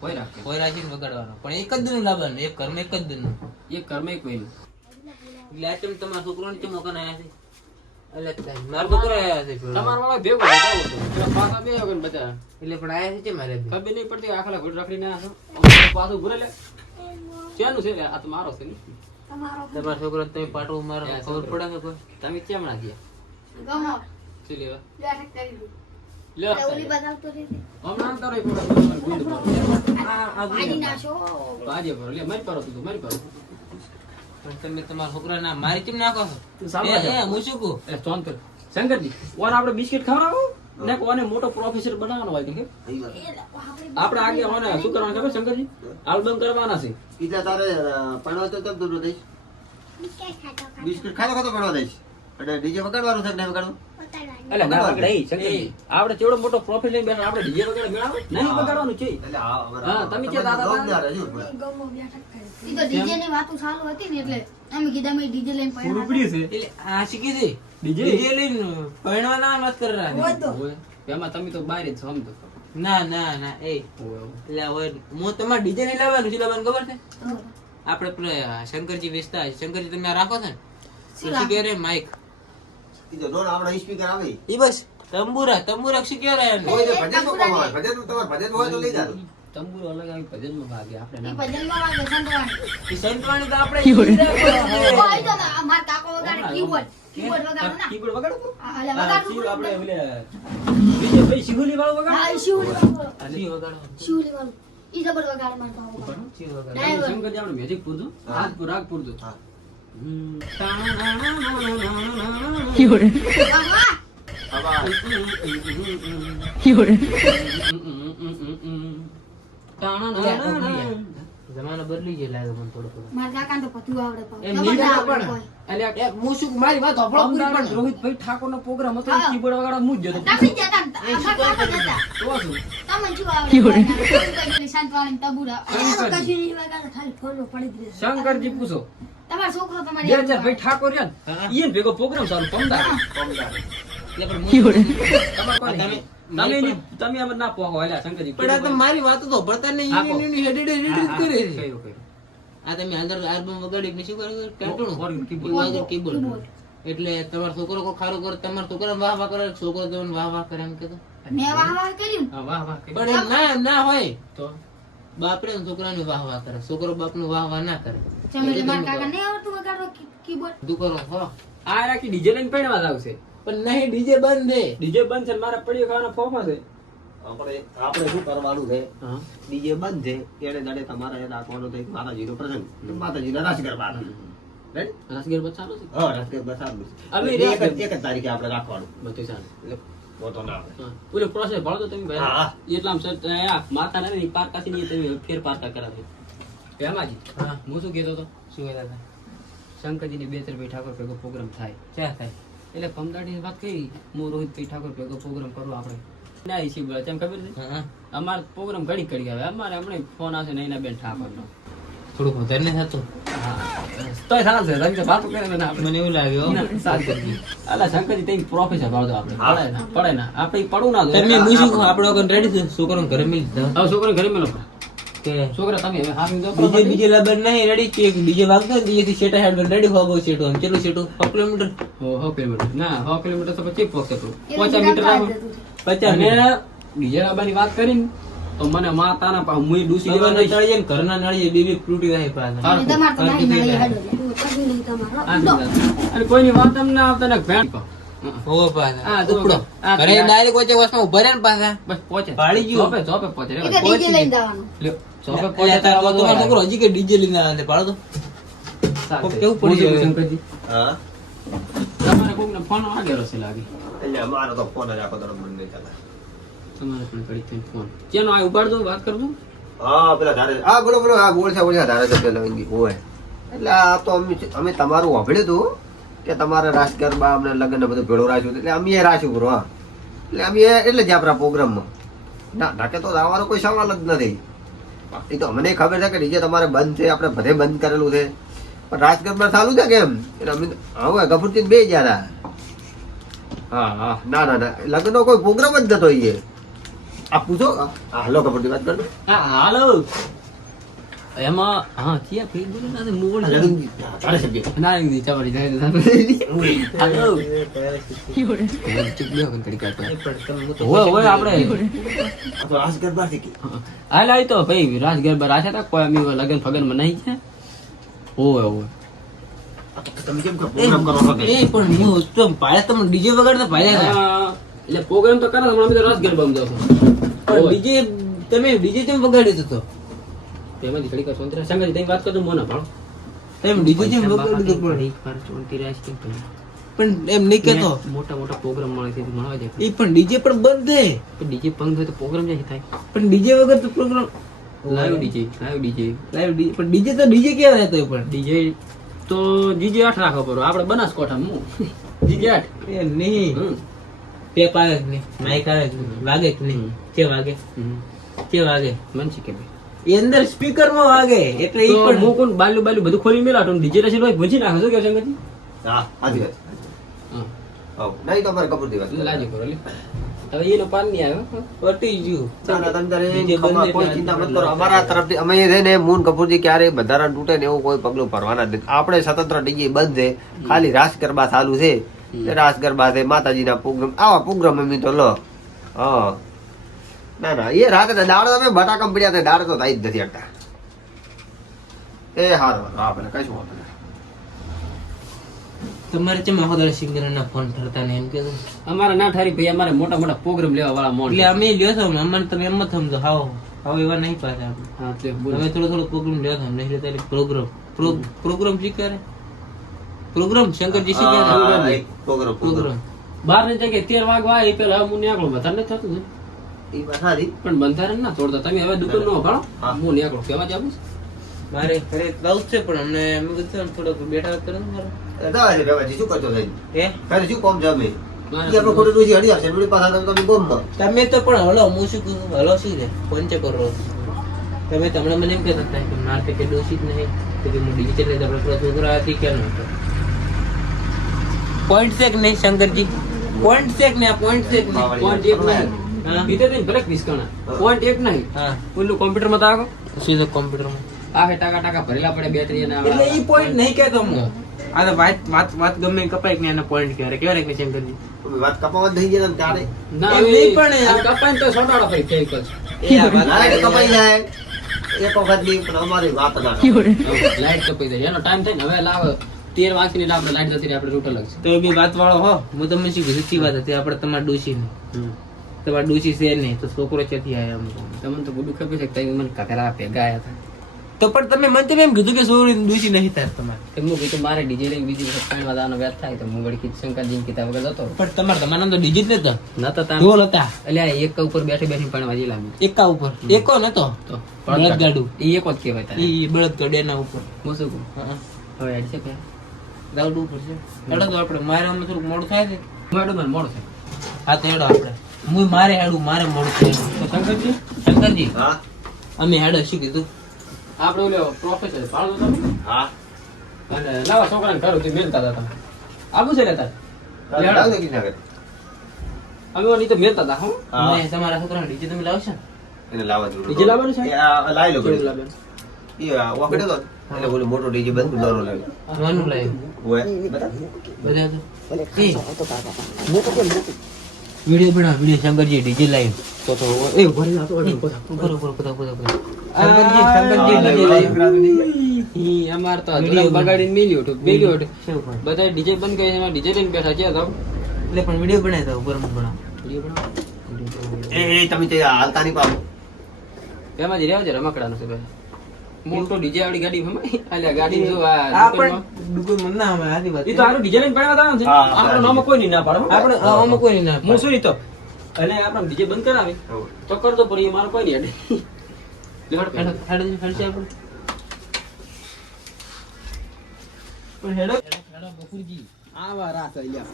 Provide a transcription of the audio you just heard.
કોઈ રાખે કોઈ રાખીને વગાડવાનો પણ એક જ દિનનું લાવવાનું એક ઘરમાં એક જ દિનનું એક ઘરમાં કોઈ નહીં એટલે આ ચમ તમારા છોકરાને ચમ વગર આયા છે એટલે મારા છોકરા આયા છે તમારા વાળા ભેગો બતાવો છો પેલા પાછા બે વગર બધા એટલે પણ આયા છે મારે ખબર નહીં પડતી આખલા ઘોડ રાખડી ના છો પાછું ઘરે લે ક્યાંનું છે આ તો મારો છે ને તમારા છોકરાને તમે પાટવું મારો ખબર પડે કે કોઈ તમે કેમ ના ગયા ગમો શું લેવા ડાયરેક્ટ કરી દે લે ઓલી બતાવતો રહે હમણાં તારો એક ગુંડ ભરો ભાજી નાશો ભાજી ભરો લે મારી પારો તું મારી પારો પણ તમે તમારા છોકરાને મારી કેમ નાખો છો તું સાંભળ એ હું શું કહું એટલે ચોન કર શંકરજી ઓને આપણે બિસ્કિટ ખવડાવો ને કોને મોટો પ્રોફેસર બનાવવાનો હોય કે આપણે આગે ઓને શું કરવાનું ખબર શંકરજી આલ્બમ કરવાના છે ઈજા તારે પડવા તો તબ દૂર દઈશ બિસ્કિટ ખાતો ખાતો પડવા દઈશ અને ડીજે વગાડવાનું છે કે નહીં વગાડવું એટલે ના વગડે શંકરજી આપણે ચેવડો મોટો પ્રોફેસર લઈને બેઠા આપણે ડીજે વગેરે મેળાવો નહીં વગાડવાનું છે એટલે હા, તમે જે દાદા જવાબદાર હજુ ગમો ઈ તો ડીજે ની વાતો ચાલુ હતી ને એટલે અમે કીધા મે ડીજે લઈને પૂરું પડ્યા પડી છે એટલે આ શીખી છે DJ? ડીજે લઈને પરણવાના મત કરા ઓય એમાં તમે તો બહાર જ છો સમજો ના ના ના એ એટલે હવે હું તમારે ડીજે નહીં લાવવાનું છે લાવવાનું ખબર છે આપણે પેલા શંકરજી વેચતા હોય. શંકરજી તમે આ રાખો છો ને સિક્યોર માઇક ઈજો ડોન આપણે સ્પીકર આવે ઈ બસ તંબુરા સિક્યોર કોઈ તો ભજન નો કામ આવે ભજન તમારે ભજન હોય તો લઈ જાજો તંબુરો અલગ આવી ભજનમાં ભાગે આપણે ઈ ના ભજનમાં વાગે સંતવાણી ઈ સંતવાણી તો આપણે ઓ આઈ તો માર કાકો વગાડે કીબોર્ડ વગાડો ના કીબોર્ડ વગાડો તો અલે વગાડવું શિવ આપણે પડે. ઓલે બીજે ભાઈ શિવલી વાળો વગાડો હા ઈ શિવલી વાળું ઈ વગાડો શિવલી વાળું ઈ જબર વગાડે માર કાકો ઈ વગાડો ડ્રાઈવર. શંકરજી આપણે મેજિક પૂરજો હાથ પર રાગ પૂરજો હા વાહ જમાનો બદલી ગયો લાગે મને થોડો થોડો માર કાકાને તો બધું આવડે એમ પણ નહીં તમને આવડે પણ. કોઈ. એટલે એ હું શું મારી વાત હોભળો પૂરી અમદાવાદ પણ રોહિતભાઈ ઠાકોરનો પ્રોગ્રામ હતો હા. કીબોર્ડ વગાડવા હું જ જતો તમે જ જતા ને, અમાર કાકો જતા. તો શું તમને શું આવડે? પેલી સંતવાણી તબુરા. શંકરજી. કશું નહીં વગાડે, ખાલી ફોલો પડી જ રહેશે. શંકરજી પૂછો તમારો છોકરો તમારી 2000 ભાઈ ઠાકોર રહ્યા હા. ને ઈ ભેગો પ્રોગ્રામ સારું પમદાર એટલે પણ હું- તમે અમે ના પોહો એટલે શંકરજી પણ આ તો મારી વાતો તો ભળતા નહીં આપો. એની હેડેડ હેડેડ હા, હા, કરે છે કર્યું, કર્યું. આ તમે અંદર આલ્બમ વગાડી કે શું કર્યું કાઢું ઓર્ગન, કીબોર્ડ. કીબોર્ડ એટલે તમારો છોકરો કોઈ ખારું કરે તમારો છોકરો વાહ વાહ કરે છોકરો તમને વાહ વાહ કરે એમ કે મેં વાહ વાહ કર્યું ને. હા, વાહ વાહ કર્યું. પણ એમ ના ના હોય તો બાપરે છોકરાની વાહ વાહ કરે છોકરો બાપનું વાહ વાહ ના કરે ચમે એટલે મારા કાકા નહીં આવડતું વગાડવા કીબોર્ડ. તું કરો હો આ રાખી ડીજે લઈને પડવા જ આવશે પણ નહીં ડીજે બંધ છે ડીજે બંધ છે ને મારા પડીઓ ખાવાના ફોફા છે આપણે શું કરવાનું છે હા ડીજે બંધ છે એને દાડે તમારે એ રાખવાનું છે કે માતાજીનો પ્રસંગ માતાજીના રાસ ગરબા રાઈટ રસગીર બસ ચાલુ છે હા રાસ ગરબા સારું અમે છે રાસ એક જ તારીખે આપણે રાખવાનું બધું ચાલે એટલે મોટો ના આવે હા પૂરી પ્રોસેસ ભણો તો તમે હા, હા. ભાઈ એટલામાં સર આ માતા ને ની પારકાસી ની તમે ફેર પારકા કરાવે ભેમાજી હા હું શું કહેતો હતો શું કહેતા હતા શંકરજી ની 2-3 ભાઈ ઠાકોર ભેગો પ્રોગ્રામ થાય ક્યાં થાય એટલે કમદાડી વાત કરી હું રોહિત ભાઈ ઠાકોર ભેગો પ્રોગ્રામ કરવો આપણે ના ઈસી બોલા તેમ ખબર છે હા અમારે પ્રોગ્રામ ઘડી આવે અમારે હમણાં ફોન આવશે ને એના બેન ઠાકોરનો થોડુંક વધારે નહીં થતું તોય ચાલશે તમે તો વાતો કરે ને આપણે મને એવું લાગ્યું ના, શાંતિથી. અલા શંકરજી તઈ પ્રોફેસર ભાવતો આપણે પડે ના આપણે ઈ પડવું ના જોઈએ. તમે મૂછું આપણે વગર રેડી છે છોકરાને ઘરે મિલ દો હવે છોકરા ઘરે મેલો કે છોકરા તમે હવે હાથ દો બીજે બીજે લબર નહીં રેડી કે બીજે વાગતો ને બીજેથી શેટા હેડ રેડી હોગો શેટો આમ ચેટલું શેટું 6 કિલોમીટર હો કિલોમીટર ના 100 કિલોમીટર તો પછી પોકે તો એવું 50 મીટર કામ રાખો. ચાલતું હતું. 50 અને ડીજે લાબાની વાત કરીને તો મને માતાના પા મુઈ ડૂસી જીવન જવા નળીએ ને ઘરના નળીએ બીબી તૂટી જાય પાછા હા. અને તમારે તો હા, નહીં કીધી નળી જાય. હાડો લે. કશું નહીં તમારો. અને કોઈની વાત એમ ના આવતા ને ભેણ હોવો પાછા હા, જો ઉપડો આ ઘરે ડાયરેક્ટ વચ્ચે વસમાં ઉભા રહ્યા ને પાછા બસ પહોંચે પાડી ગયું. જોપે પહોંચે રે એ તો ડીજે લઈને જવાનું. લ્યો જોપે એટલે પહોંચે તારો તમારો છોકરો હજી કે ડીજે લઈને આવે પાડો તો કેવું પડી જાય? શંકરજી હા તમારે કોકને ફોન વાગેલો છે લાગે એટલે અમારો તો ફોન જ આખો તરફ બંધ નહીં ચાલે તમારે પણ કરી થઈને ફોન ચેનો આ ઉપાડ દો વાત કરજો હા પેલા ધારે હા બોલો બોલો હા બોલ છે ધારે છે પેલા હોય એટલે આ તો અમે તમારું વાપર્યું હતું કે તમારે રાસ ગરબા અમને લગ્ન ને બધું ભેળો રાખ્યું એટલે અમે રાખ્યું પૂરો હા એટલે અમે એટલે જ આપણા પ્રોગ્રામમાં ના ઢાકે તો આવવાનો કોઈ સવાલ જ નથી એ તો અમને ખબર છે કે ડીજે તમારે બંધ છે આપણે બધે બંધ કરેલું છે પણ રાસ ગરબા ચાલુ છે કેમ એટલે અમે હવે ગફુરથી બે ગયા હતા હા હા ના ના ના લગ્નનો કોઈ પ્રોગ્રામ જ નતો એ આ પૂછો હાલો કપૂરની વાત કરો હા હાલો એમાં હા ક્યાં ફેર બોલો ના મોડ ધારાસભ્ય નારંગી ચાવડી જાય હાલો ઓય આપણે આ તો રાસ ગરબા છે કે હાલ આઈ તો ભાઈ રાસ ગરબા રાખ્યા તા કોઈ અમી લગન ફગન માં નહીં છે ઓય ઓય આ તો તમે કેમ પ્રોગ્રામ કરો છો એ પણ હું તો ભાડે તમે ડીજે વગાડતા ભાડે એટલે પ્રોગ્રામ તો કરે હમણાં અમે તો રાસ ગરબા જાવ પણ ડીજે તમે ડીજે કેમ વગાડ્યું તો તેમાંથી ઘડી કરશો સંગત તમે વાત કરજો મોના ભાડો તમે ડીજે કેમ વગાડ્યું પણ એમ નહીં કહેતો મોટા મોટા પ્રોગ્રામ મળે છે મળવા જાય એ પણ ડીજે પણ બંધ છે ડીજે પંગ હોય તો પ્રોગ્રામ જાય થાય પણ ડીજે વગર તો program live DJ live DJ પણ ડીજે તો ડીજે કેવા રહેતો પણ ડીજે તો જીજે 8 રાખવો પડો આપણે બનાસકોઠા હું જીજે 8 એ નહીં ટેપ આવે કે નહીં માઈક આવે કે નહીં વાગે કે નહીં કે વાગે મનસી કે એ અંદર સ્પીકર માં વાગે એટલે ઈ પણ હું કોણ બાલુ બધું ખોલી મેલાટો ડીજે રસી ભાઈ ભૂંચી નાખો છો કે સંગતિ હા આજી વાત હા આવ નહીં તો અમારે કપૂર દિવસ લાજો કરો લે હવે એનો પાન નહીં આવ્યો પટી ગયું ના, ના, તમે તારે ડીજે બંધ ખમા કોઈ એટલે ચિંતા મત કરો. અમારા તરફથી અમે છે ને મૂન કપૂરજી ક્યારેય બંધારણ તૂટે ને એવું કોઈ પગલું ભરવાના જ નથી. આપણે સ્વતંત્ર ડીજે બંધ છે, ખાલી રાસ ગરબા ચાલુ છે. તે રાસ ગરબા છે, માતાજીના પ્રોગ્રામ, આવા પ્રોગ્રામ અમે તો લો. હા ના ના એ રાતે તો દાડો તમે બટાકા પડ્યા તે દાડે તો થાય જ નથી શકતા. એ હારું હા ભલે કશું વાંધો નહીં. તમારે ચેમ મહોદય સિંગર ના ફોન થતા ને એમ કે અમારે ના ઠારી ભાઈ અમારે મોટા મોટા પ્રોગ્રામ લેવા વાળા મોડ એટલે અમે લ્યો છો ને અમને તમે એમ જ સમજો હાવ એવા નહીં પાછા આપણે હા તે અમે થોડો પ્રોગ્રામ લ્યો છો નહીં એટલે પ્રોગ્રામ શીખે પ્રોગ્રામ શંકરજી શીખે હા, એક પ્રોગ્રામ પ્રોગ્રામ બાર ની જગ્યાએ 13 વાગવા એ પેલા હું નીકળો વધારે નથી થતું ને એ વાત સારી. પણ બંધારણ ના તોડતા તમે હવે દુકાન નો ભણો હા. હું નીકળો કેવા જાવું મારે ઘરે રાઉત છે પણ અમને અમે કીધું થોડોક બેઠા કરો ને મારે એ દવા છે બાબાજી, શું કરશો સાહેબ? હે ઘરે શું કામ છે અમે? મારે ઈ આપણે ખોટું ડોસી હળી આવશે, એમની પાસે તમે ગોમમાં. તમે તો પણ હલો હું શું કહું હલો શું છે પંચે કરો તમે તમને મને એમ કહેતા હતા કે મારે કે દોષિત નહીં તો કે હું ડિજિટલ આપણે પેલા છોકરા હતી કે નહોતો પોઈન્ટ છે કે નહીં શંકરજી પોઈન્ટ છે કે નહીં પોઈન્ટ છે કે નહીં પોઈન્ટ એક નહીં હા. બીજે નહીં બ્રેક વિસ્કણા પોઈન્ટ એક નહીં હા ઓલું કોમ્પ્યુટર માં તો આગો શું છે કોમ્પ્યુટરમાં આખે ટાકા ભરેલા પડે બેટરી અને એટલે ઈ પોઈન્ટ નહીં કહેતો હું આ તો વાત ગમે એ કપાય કે નહીં એનો પોઈન્ટ કહેવાય કેવાય કે શંકરજી તમે વાત કપાવા જ થઈ ગયા તમે ત્યારે. ના એમ નહીં પણ આ કપાઈને તો સોટાડો ભાઈ ફેક જ એ આ વાત ના, એ કપાઈ જાય. એક વખત ની પણ અમારી વાત ના કરો. લાઈટ કપાઈ જાય એનો ટાઈમ થાય ને હવે લાવ 13 વાગી ને આપણે લાઈટ જતી રહી આપણે રૂટ અલગ તો એ બી વાત વાળો હો હું તમને શું કીધું સાચી વાત હતી આપણે તમારા ડોશી ને છે તમારા ડોશી છે નહીં તો છોકરો ક્યાંથી આવ્યા અમને તમને તો બધું ખબર છે કે તમે મને કાકરા ભેગા આવ્યા હતા તો પણ તમે મને તો એમ કીધું કે સોરી ડોશી નહીં થાય તમારે તે હું કીધું મારે ડીજે લઈને બીજી વખત પાણી વાળાનો વ્યાજ થાય તો હું વળી કીધું શંકરજી કીધા વગર જતો પણ તમારા તમારા તો ડિજિટ નતા નતો તાણ ઢોલ હતા એટલે આ એક ઉપર બેઠી પાણી વાજી લાગ્યું એકા ઉપર એકો નતો તો બળદગાડું એ એક જ કહેવાય તારે ઈ બળદગાડું એના ઉપર હું શું કહું હા હવે હેડ છે કે ગાડું ઉપર છે હેડો તો આપણે મારે અમે થોડુંક મોડું થાય છે મેડમ મને મોડો છે હા તો હેડો આપણે હું મારે હેડું મારે મોડું થાય તો શંકરજી શંકરજી હા અમે હેડો શું કીધું આપણે ઓલો પ્રોફેસર પાડો તો હા અને લાવા છોકરાને ઘર સુધી મેલતા હતા તમે આબુ છે લેતા લાવ દે કીધા કરે. અમે ઓલી તો મેલતા હતા હું હા. અને તમારા છોકરાને ડીજે તમે લાવશો ને એને લાવવા જરૂર. ડીજે લાવવાનું છે? એ આ લાવી લો કેવું ઘડી. લાગે? ઈ આ વાપરે તો એટલે ઓલું મોટો ડીજે બંધ નાનો લાવ્યો. નાનું લાવ્યું ઓય બતા. બધા તો વિડિયો બના વિડિયો શંકરજી ડીજે લાઈવ તો એ ભરી નાખો ઉપર શંકરજી ડીજે લાઈવ ઈ અમાર તો વિડીયો અધૂરા બગાડીને મેલ્યો હતો બેલ્યો હતો કેવું પણ? બધા ડીજે બંધ કરી એમાં ડીજે લઈને બેઠા છે તો એટલે પણ વિડિયો બનાવ્યો તો ઉપર મૂકવાનો વિડીયો બનાવો. એ તમે તે હાલતા નહીં પાડો. એમાં જ રહેવા છે રમકડાનો છે ભાઈ મોટો ડીજે વાળી ગાડી હમાય આલ્યા ગાડી જો આ આ પણ દુકાન મન ના આવે આની વાત ઈ તો આરો ડીજે લઈને પડ્યા હતા ને હા, આપણો નામ કોઈ નહીં ના પાડો આપણે આમાં કોઈ ના હું શું તો અને આપણે ડીજે બંધ કરાવે તો કરતો પણ એ મારો કોઈ નહીં અડે લેવડ હેડો હેડો હેડો આપણે પણ હેડો આવા રાત આલ્યા